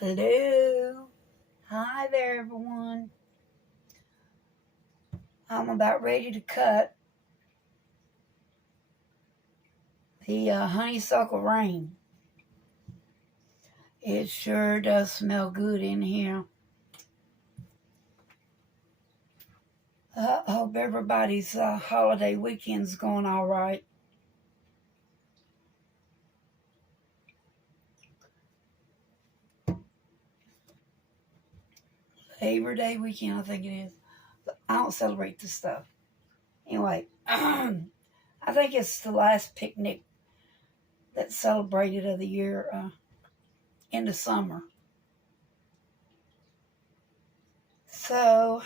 Hello. Hi there, everyone. I'm about ready to cut the honeysuckle rain. It sure does smell good in here. I hope everybody's holiday weekend's going all right. Labor Day weekend, I think it is. I don't celebrate this stuff. Anyway, I think it's the last picnic that's celebrated of the year in the summer. So,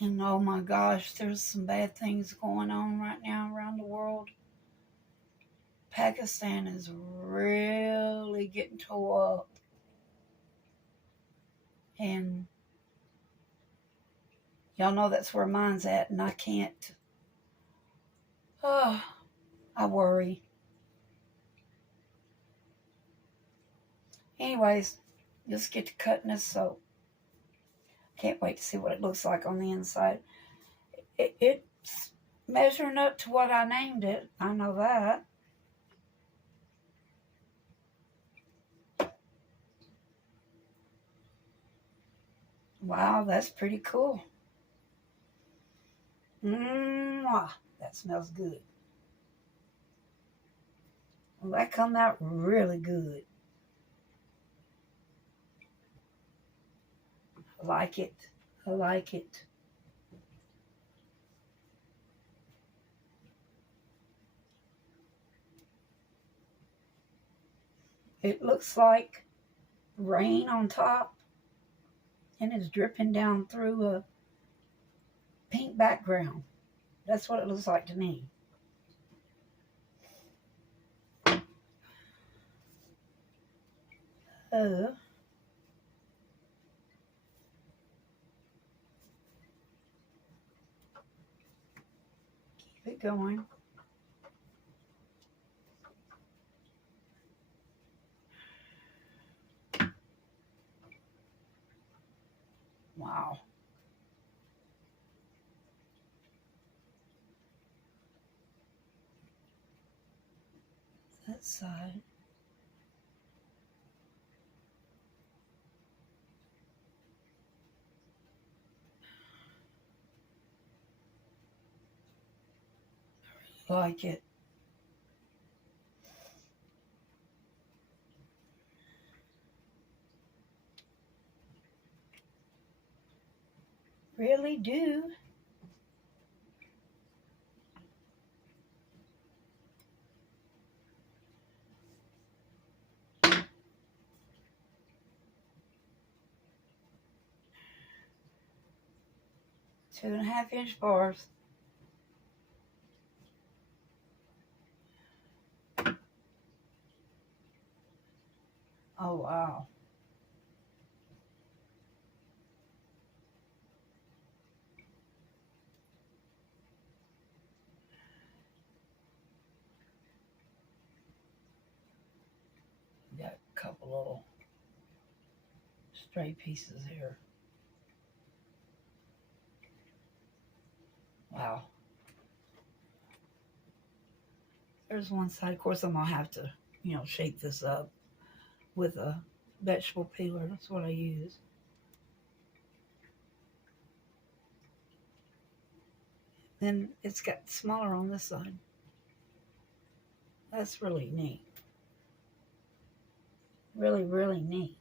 and oh my gosh, there's some bad things going on right now around the world. Pakistan is really getting tore up. And y'all know that's where mine's at, and I can't. Oh, I worry. Anyways, just get to cutting this soap. Can't wait to see what it looks like on the inside. It's measuring up to what I named it. I know that. Wow, that's pretty cool. That smells good. Well, that come out really good. I like it. I like it. It looks like rain on top and it's dripping down through a pink background. That's what it looks like to me. Oh. Keep it going. Wow. That side. Like it. Really do. Two and a half inch bars. Oh, wow. Got a couple little stray pieces here. Wow. There's one side. Of course, I'm going to have to, shake this up with a vegetable peeler. That's what I use. Then it's got smaller on this side. That's really neat. Really, really neat.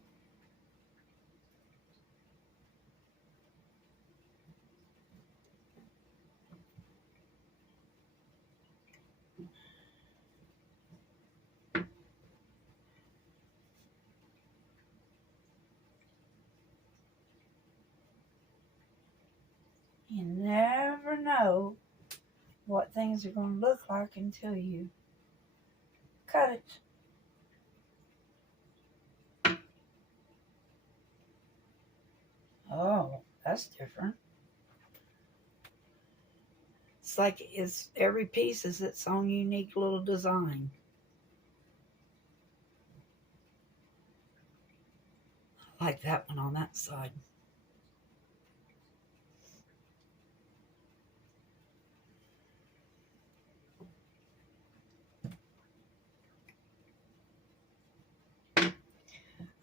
You never know what things are going to look like until you cut it. Oh, that's different. It's like every piece is its own unique little design. like that one on that side.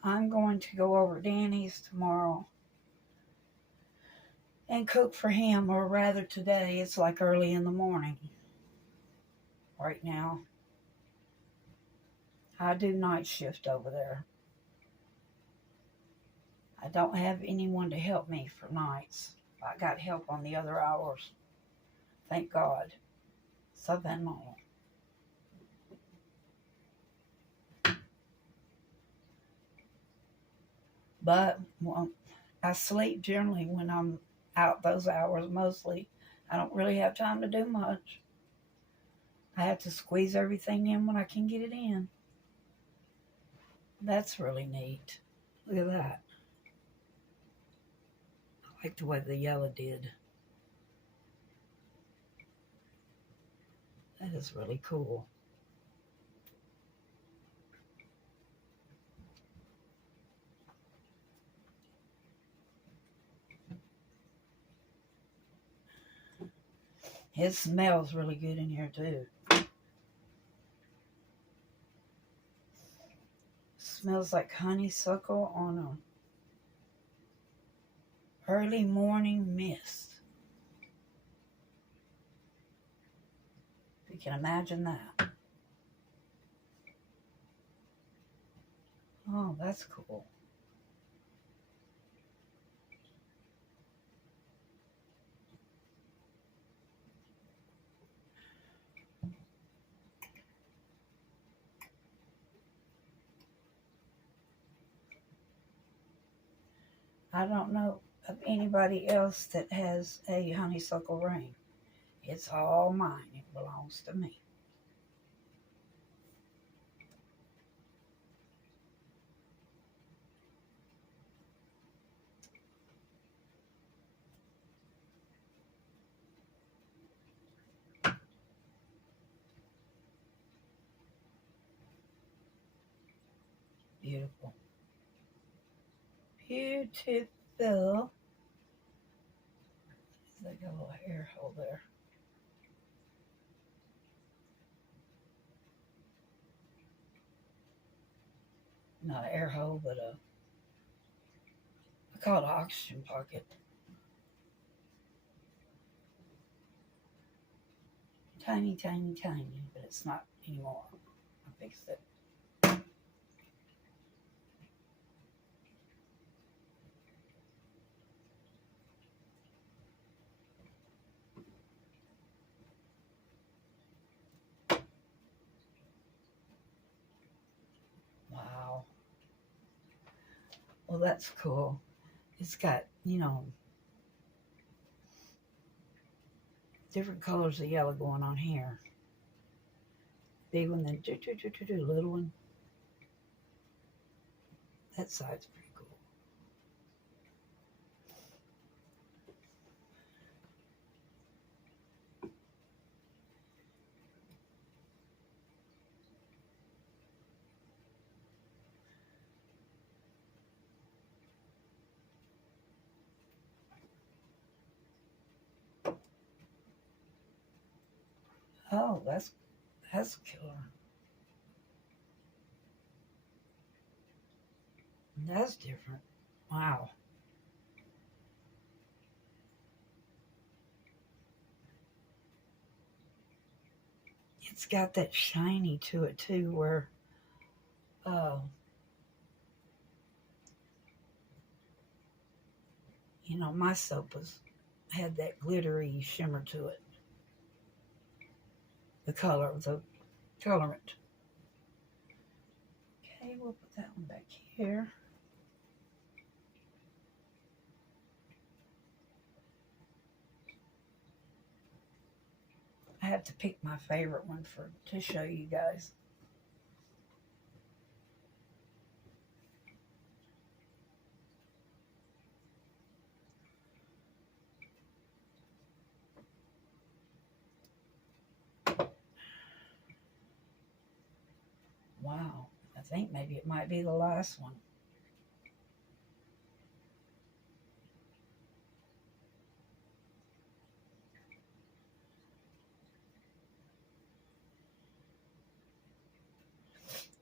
I'm going to go over to Danny's tomorrow and cook for him, or rather today. It's like early in the morning right now. I do night shift over there. I don't have anyone to help me for nights. I got help on the other hours. Thank God. Savannah. But well, I sleep generally when I'm out those hours mostly. I don't really have time to do much. I have to squeeze everything in when I can get it in. That's really neat. Look at that. I like the way the yellow did. That is really cool. It smells really good in here too. Smells like honeysuckle on a early morning mist. You can imagine that. Oh, that's cool. I don't know of anybody else that has a honeysuckle ring. It's all mine. It belongs to me. Beautiful. Beautiful. They got a little air hole there. Not an air hole, but I call it an oxygen pocket. Tiny, tiny, tiny, but it's not anymore. I fixed it. Wow. Well, that's cool. It's got, different colors of yellow going on here. Big one, then little one. That side's pretty cool. Oh, that's killer. That's different. Wow. It's got that shiny to it too, where uh, my soap had that glittery shimmer to it. The color of the colorant. Okay, we'll put that one back here. I have to pick my favorite one to show you guys. Wow, I think maybe it might be the last one.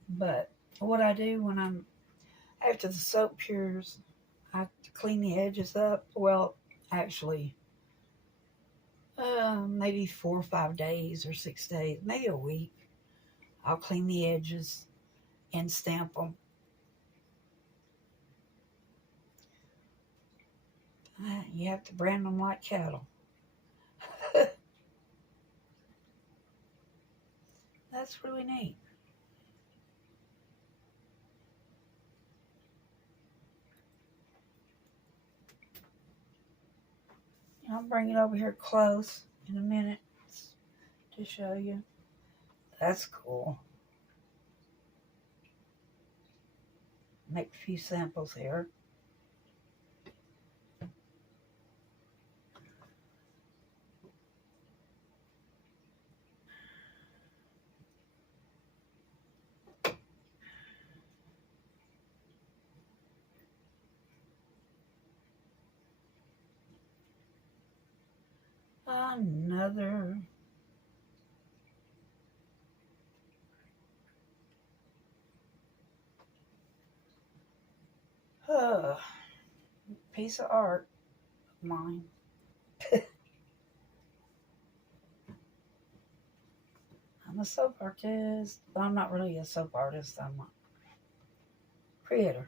But what I do when after the soap cures, I clean the edges up. Well, actually, maybe 4 or 5 days or 6 days, maybe a week. I'll clean the edges and stamp them. You have to brand them like cattle. That's really neat. I'll bring it over here close in a minute to show you. That's cool. Make a few samples here. Another. uh, Piece of art of mine. I'm a soap artist, but I'm not really a soap artist. I'm a creator,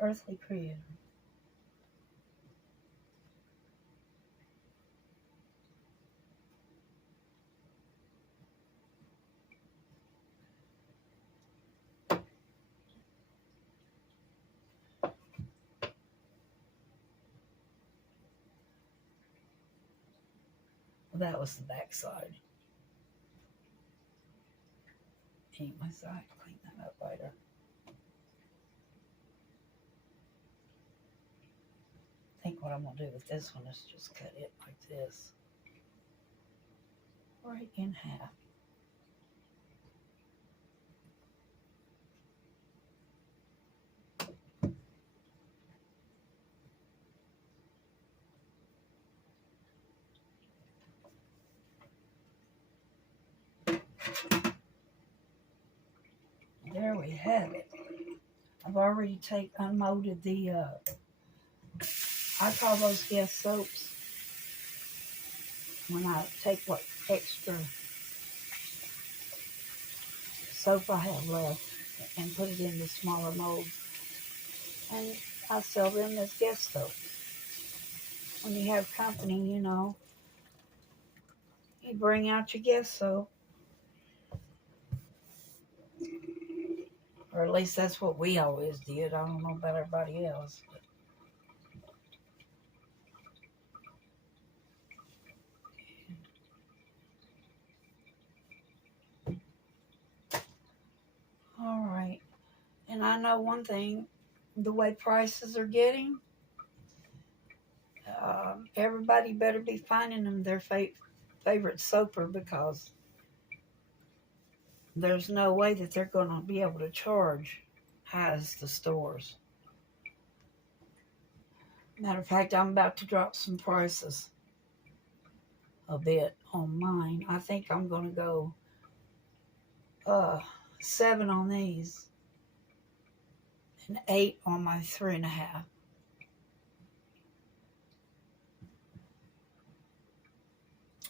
earthly creator. Well, that was the back side. Anyway, so I have to clean that up later. I think what I'm going to do with this one is just cut it like this, right in half. There we have it. I've already unmolded the, I call those guest soaps when I take what extra soap I have left and put it in the smaller molds. And I sell them as guest soap. When you have company, you bring out your guest soap. Or at least that's what we always did. I don't know about everybody else. All right. And I know one thing, the way prices are getting, everybody better be finding them their favorite soaper, because there's no way that they're going to be able to charge as the stores. Matter of fact, I'm about to drop some prices a bit on mine. I think I'm going to go 7 on these and 8 on my 3.5.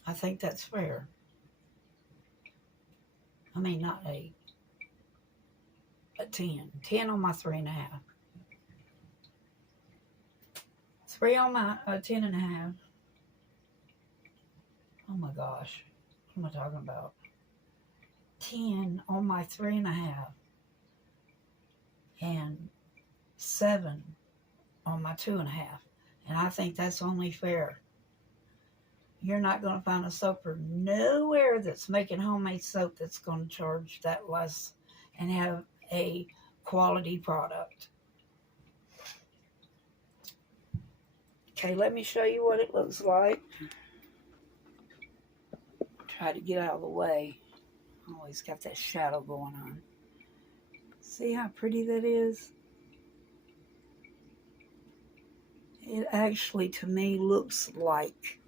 I think that's fair. I mean, not 8, but 10. 10 on my 3.5. 3 on my 10.5. Oh my gosh. What am I talking about? 10 on my 3.5. And 7 on my 2.5. And I think that's only fair. You're not going to find a soaper nowhere that's making homemade soap that's going to charge that less and have a quality product. Okay, let me show you what it looks like. Try to get out of the way. Always got that shadow going on. See how pretty that is? It actually, to me, looks like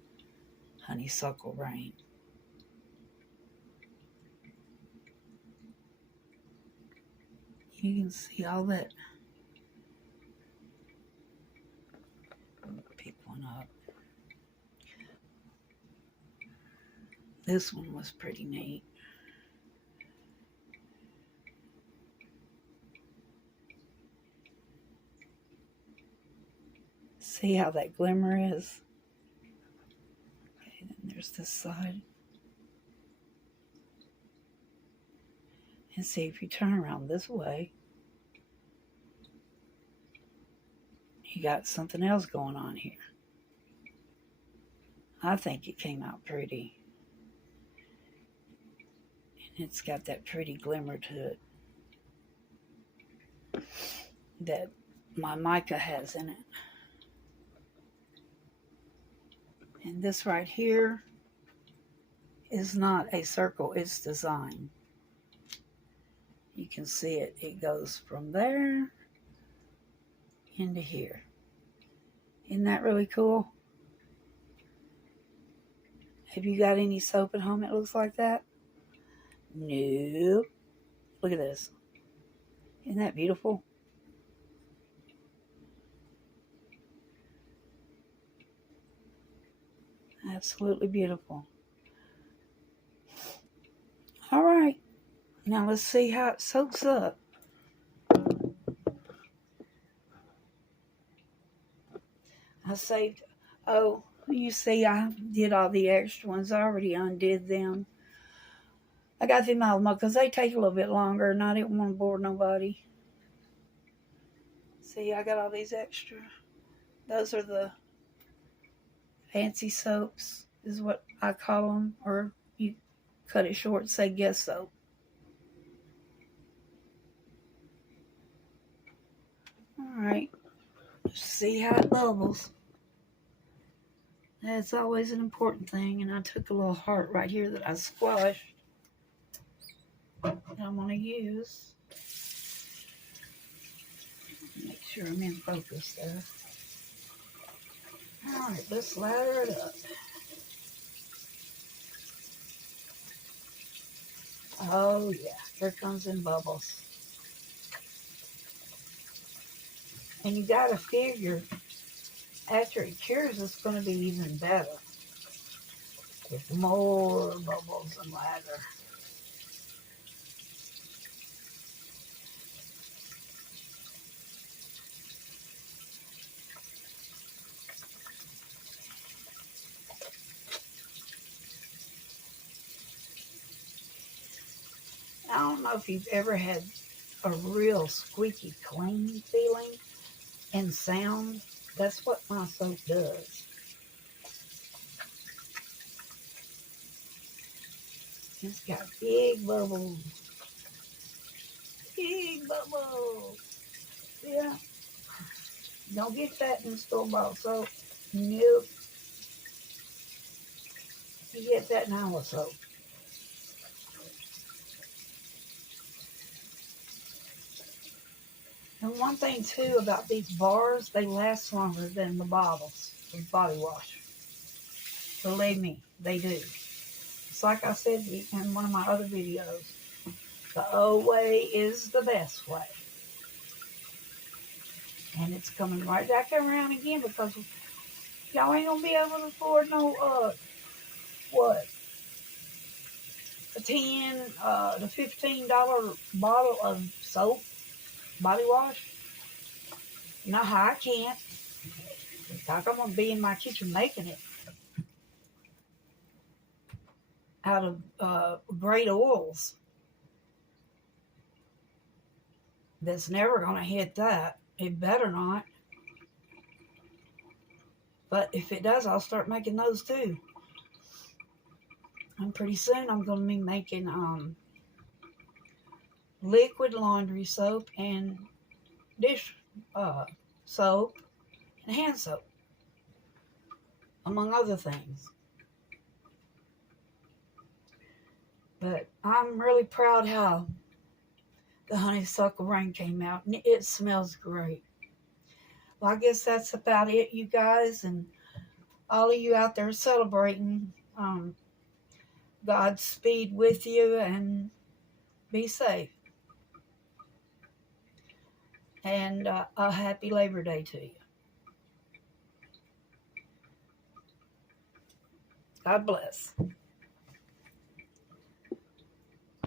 honeysuckle rain. You can see all that. Pick one up. This one was pretty neat. See how that glimmer is? Okay, then there's this side. And see if you turn around this way, you got something else going on here. I think it came out pretty. And it's got that pretty glimmer to it that my mica has in it. And this right here is not a circle, it's design. You can see it. It goes from there into here. Isn't that really cool? Have you got any soap at home that looks like that? Nope. Look at this. Isn't that beautiful? Absolutely beautiful. All right. Now let's see how it soaks up. I saved, oh, you see I did all the extra ones. I already undid them. I got them out of them because they take a little bit longer and I didn't want to bore nobody. See, I got all these extra. Those are the fancy soaps is what I call them, or you cut it short and say Guess soap. Alright, see how it bubbles. That's always an important thing, and I took a little heart right here that I squashed that I'm going to use. Make sure I'm in focus there. Alright, let's lather it up. Oh yeah, here comes in bubbles. And you gotta figure, after it cures, it's gonna be even better. With more bubbles and lather. I don't know if you've ever had a real squeaky clean feeling and sound. That's what my soap does. It's got big bubbles. Big bubbles. Yeah. Don't get that in store-bought soap. Nope. You get that in our soap. And one thing too about these bars, they last longer than the bottles of body wash. Believe me, they do. It's like I said in one of my other videos, the old way is the best way. And it's coming right back around again because y'all ain't gonna be able to afford no the $15 bottle of soap, body wash. You know how I can't. Like I'm gonna be in my kitchen making it out of great oils. That's never gonna hit that. It better not. But if it does, I'll start making those too. And pretty soon I'm gonna be making liquid laundry soap and dish soap and hand soap, among other things. But I'm really proud how the honeysuckle rain came out, and it smells great. Well, I guess that's about it, you guys, and all of you out there celebrating. Godspeed with you, and be safe. and a happy Labor Day to you. God bless.